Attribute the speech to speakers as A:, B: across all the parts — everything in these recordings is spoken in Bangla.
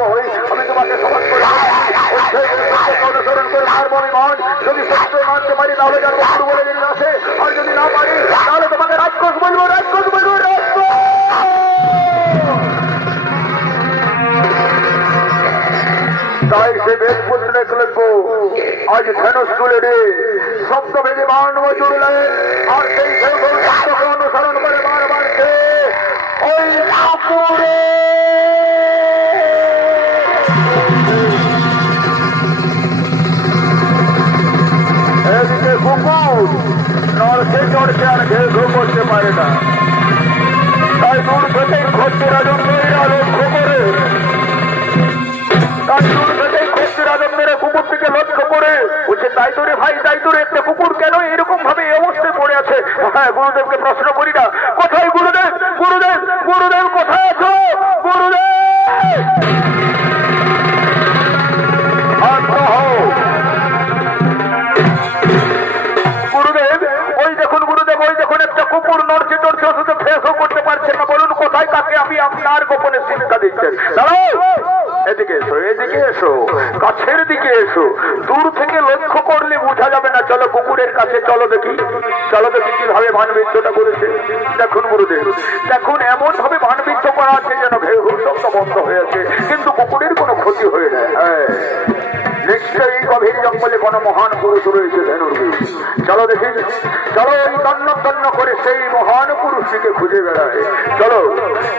A: সক্ষম হই আমি তোমাকে সমান করে। অনুসরণ করে পারব আমি মন যদি সত্য মানতে পারি, তাহলে জানব শুরু বলে যদি আছে আর যদি না পারি, তাহলে তোমাকে রাজকোষ বলব রাজকোষ বলব তাই সে বেদপুত্র লিখব আজ ধেনু স্কুলে রে শব্দ ভেদে বাহান্ন জুড়লেন আর সেই অনুসরণ করে বারবার সে ওই চড়ছে আর করতে পারে না। তাই দূর থেকে ঘটছে রাজন তৈরা লক্ষ্য করে। কুকুরটিকে লক্ষ্য করে। বলছে, তাই রে ভাই, তাই তো রে একটা কুকুর কেন এরকম ভাবে এই অবস্থায় পড়ে আছে? হ্যাঁ গুরুদেবকে প্রশ্ন করি আমি আপনার গোপনে শিক্ষা দিচ্ছেন এদিকে এসো এদিকে এসো। কাছের দিকে এসো। দূর থেকে লক্ষ্য করলে বোঝা যাবে না। চলো কুকুরের কাছে, চলো দেখি। চলো দেখি কীভাবে ভানবিদ্ধটা করেছে। দেখুন গুরুদেব, দেখুন এমন ভাবে ভানবিদ্ধ করা আছে যেন ঘেউ শব্দ বন্ধ হয়েছে কিন্তু কুকুরের কোনো ক্ষতি হয়ে যায়। হ্যাঁ। নিশ্চয়ই গভীর জঙ্গলে কোনো মহান পুরুষ রয়েছে ধনুর্বীর চলো দেখি, চলো এই তন্ন তন্ন করে সেই মহান পুরুষটিকে খুঁজে বেড়ায় চলো,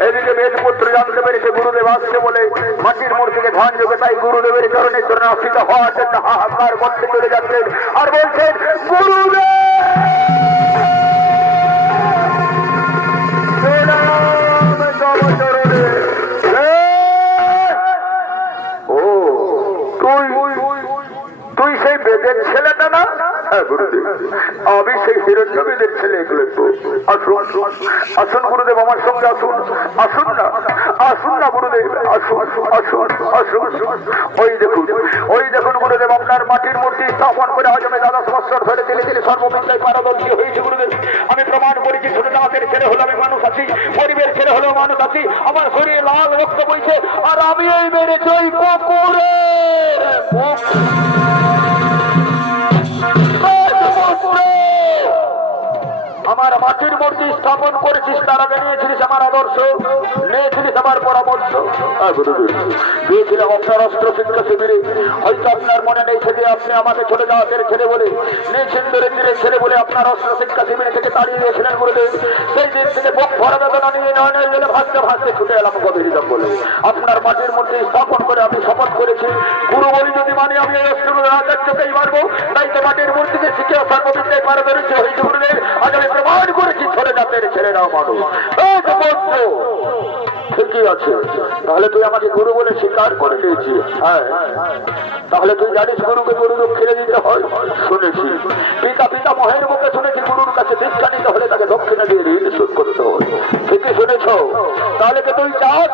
A: এদিকে বেদপুত্র জানতে পেরেছে গুরুদেব আসছে বলে মাটির মূর্তিকে ধ্যান যোগে তাই গুরুদেবের চরণে চরণে আসিত হওয়ার হাহাকার করতে চলে যাচ্ছেন আর বলছেন, গুরুদেব! তুই বেদের ছেলেটা না? হ্যাঁ আমি সেই হিরণ্য বেদের ছেলে লিখব আসুন আসুন গুরুদেব, আমার সঙ্গে আসুন। আসুন না আসুন না গুরুদেব, আসুন আসুন আসুন। ওই দেখুন ওই দেখুন গুরুদেব, আপনার মাটির মূর্তি স্থাপন করে আজ আমি দাদা সমস্যার ধরে দিলে দিলে সর্ববিদ্যায় পারদর্শী হয়েছে, গুরুদেব। আমি প্রমাণ করেছি ছোট জাতের ছেলে হলো আমি মানুষ আছি, গরিবের ছেলে হলেও মানুষ আছি, আমার শরীরে লাল রক্ত বইছে, আর আমি এই মেরেছি ওই কুকুরে আমার মাটির মূর্তি স্থাপন করেছিস, তার আগে আমার আদর্শ, নিয়েছিলিস আমার পরামর্শ। দিয়েছিলাম আপনার অস্ত্র শিক্ষা শিবিরে। হয়তো আপনার মনে নেই সেদিন আপনি আমাকে চলে জাতের ছেলে বলে দরিদ্রের ছেলে বলে আপনার অস্ত্র শিক্ষা শিবিরে থেকে তাড়িয়ে দিয়েছিলেন, গুরুদেব। সেই দিন থেকে ভরা আপনার মাটির মধ্যে স্থাপন করে আমি শপথ করেছি। গুরু বলি যদি মানে আমি এই পারব তাই তো মাটির মূর্তিকে শিখে সর্ববিদ্যায় পারদর্শী হয়েছে গুরুদেব আজ আমি প্রমাণ করেছি ছোট জাতের ছেলেরাও মানুষ। ঠিকই আছে। তাহলে তুই আমাকে গুরু বলে স্বীকার করে নিয়েছিস। হ্যাঁ। তাহলে তুই জানিস গুরুকে গুরু দক্ষিণে দিতে হয়? শুনেছি। পিতা পিতা মহের মুখে শুনেছি গুরুর কাছে দীক্ষা নিতে হলে তাকে দক্ষিণা দিয়ে ঋণ শোধ করতে হয় ঠিকই শুনেছ। তাহলে কি তুই চাস?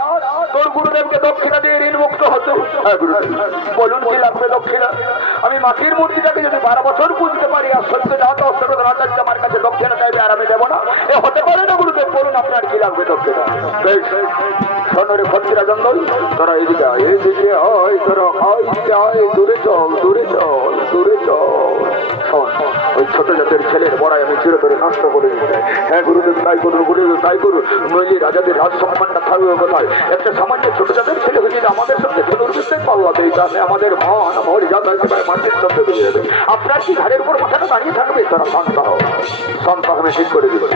A: তোর গুরুদেবকে দক্ষিণা দিয়ে ঋণ মুক্ত হতো হ্যাঁ বলুন কি লাগবে দক্ষিণা? আমি মাটির মূর্তিটাকে যদি বারো বছর বুঝতে পারি, আর সত্য যাতে অস্ত্র আচার্য আমার কাছে দক্ষিণা চাইবে আর আমি দেবো না, এ হতে পারে না, গুরুদেব? বলুন আপনার কি লাগবে দক্ষিণা? সনরে খন্দিরা জঙ্গল। তোরা এদিকে এদিকে হয় তোরা হয় দূরে চল দূরে চল দূরে চল। ওই ছোট জাতের ছেলের বড়াই আমি চিরতরে নষ্ট করে দিতে হ্যাঁ গুরুদেব, তাই করুন, গুরুদেব, তাই করুন। নইলে রাজাদের রাজ সম্মানটা থাকবে কোথায়? একটা সামান্য ছোট জাতের ছেলে হয়ে যদি আমাদের সঙ্গে ধনুর্বিদ্যায় পাল্লা দেয় তাহলে আমাদের মন আমার জাত একেবারে মাটির সঙ্গে বেরিয়ে যাবে আপনার কি ঘাড়ের উপর মাথাটা দাঁড়িয়ে থাকবে? তারা শান্ত হও। শান্ত হবে ঠিক করে দিবে।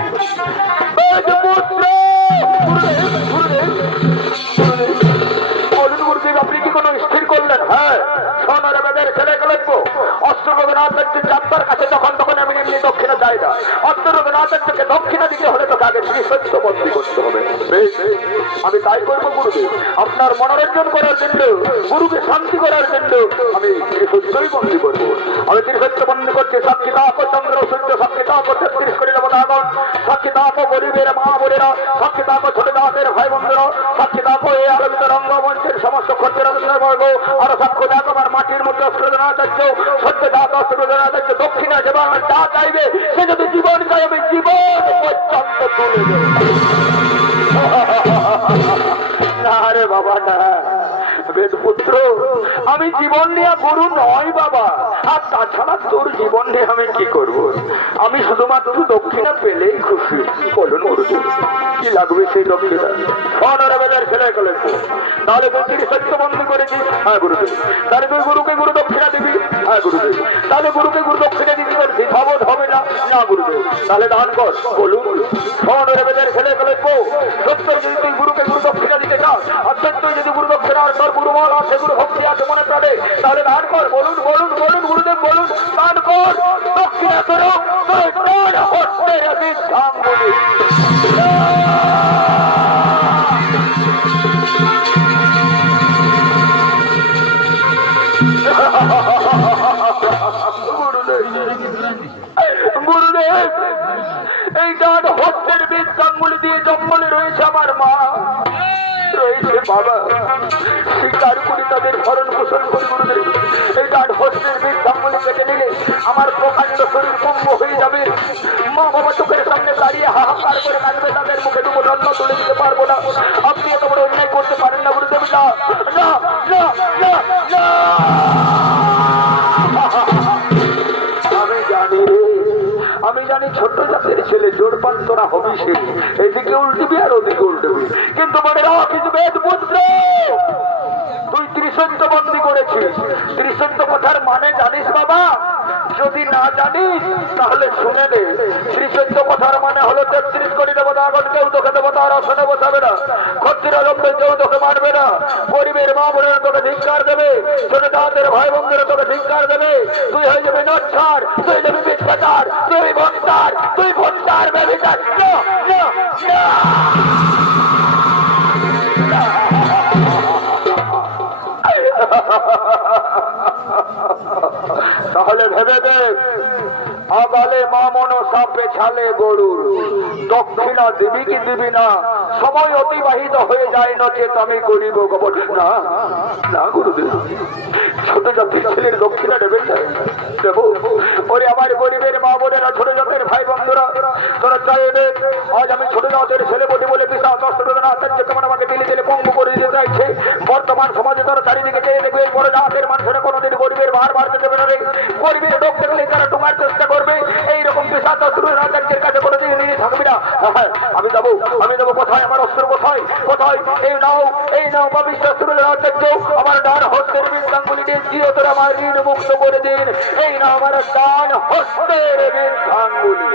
A: আমি তাই করব, গুরুদেব। আপনার মনোরঞ্জন করার জন্য, গুরুকে শান্তি করার জন্য আমি ত্রিসত্যই বন্দী করব। আমি ত্রিসত্য বন্দী করছি। সাক্ষী তাক চন্দ্র, সূর্য সাক্ষী তাক ছত্রিশ করে দেবো সাক্ষী তাক গরিবের মা বোনেরা তাক ছোট দাসের ভাই বন্ধুরা বর্গ আর সাক্ষ্য দেখ আমার মাটির মধ্যে অস্ত্রজনাচার্য সত্য দাস অস্ত্রজনাচার্য দক্ষিণা সেবা যা চাইবে, সে যদি জীবন চাই জীবন পর্যন্ত রে বাবা না বেদপুত্র আমি জীবন নিয়ে গুরু নয় বাবা। আর তাছাড়া তোর জীবন নিয়ে আমি কি করব? আমি শুধুমাত্র দক্ষিণা পেলেই খুশি। বলুন গুরুদেব কি লাগবে সেই দক্ষিণা? অনারেবেলের হ্যাঁ তাহলে তুই গুরুকে গুরু দিবি। হ্যাঁ তাহলে গুরুকে গুরু ভাবত হবে না। না তাহলে দান কর। বলুন শোন রে বেদের ছেলে গেলে কো সত্যই যদি তুই গুরুকে গুরু আছে গুরু ভক্তি আছে এই ডান হস্তের বীজ জঙ্গলে দিয়ে জঙ্গলে রয়েছে আমার মা। রয়েছে বাবা। শিকার করি তাদের ভরণ পোষণ করি এই ডান হস্তের বীজ জঙ্গলে কেটে নিলে আমি জানি ছোট্ট জাতির ছেলে জোর পান তোরা হবি সে। এদিকে উল্টবি আর ওদিকে উল্টবি। কিন্তু মনে রাখ, কিছু বেদ বুঝবে তুই ত্রিশন্ত বন্দি করেছিস। ত্রিশন্ত কথার মানে জানিস বাবা? যদি না জানিস তাহলে শুনে নে। ত্রিশন্ত কথার মানে হলো তেত্রিশ কোটি দেবতা আগত কেউ তোকে দেবতার আসনে বসাবে না। খচ্ছিরা লোকদের কেউ তোকে মারবে না। গরিবের মা বোনেরা তোকে ধিক্কার দেবে। ছোট জাতের ভাই বোনদের তোকে ধিক্কার দেবে। তুই হয়ে যাবে নচ্ছার, তুই যাবি বিচ্ছাচার তুই ভক্তার তুই ভক্তার না তাহলে ভেবে দে আগালে মা মনসা পেছালে গরুর। দক্ষিণা দিবি কি দিবি না, সময় অতিবাহিত হয়ে যায় না আমার গরিবের মা বোনেরা, ছোট জাতের ভাই বন্ধুরা, তোরা চাইবে, আজ আমি ছোট জাতের ছেলে বলি আচার্য কেমন আমাকে দিলে দিলে পঙ্গু করে দিতে চাইছে। বর্তমান সমাজে তারা চারিদিকে চেয়ে দেখবে, বড় গরিবের লোক দেখলে তারা ঢোকার চেষ্টা করবে। এইরকম বিশাল অস্ত্র আচার্যের কাছে কোনোদিন নিয়ে থাকবি না। হ্যাঁ, আমি যাব আমি যাব কোথায় আমার অস্ত্র কোথায় কোথায়? এই নাও এই নাও বা বিশ্বাস আচার্য আমার ডান হস্তের বৃন্দাঙ্গুলি দিন দিও তোরা আমার ঋণ মুক্ত করে দিন। এই নাও আমার ডান হস্তের বৃন্দাঙ্গুলি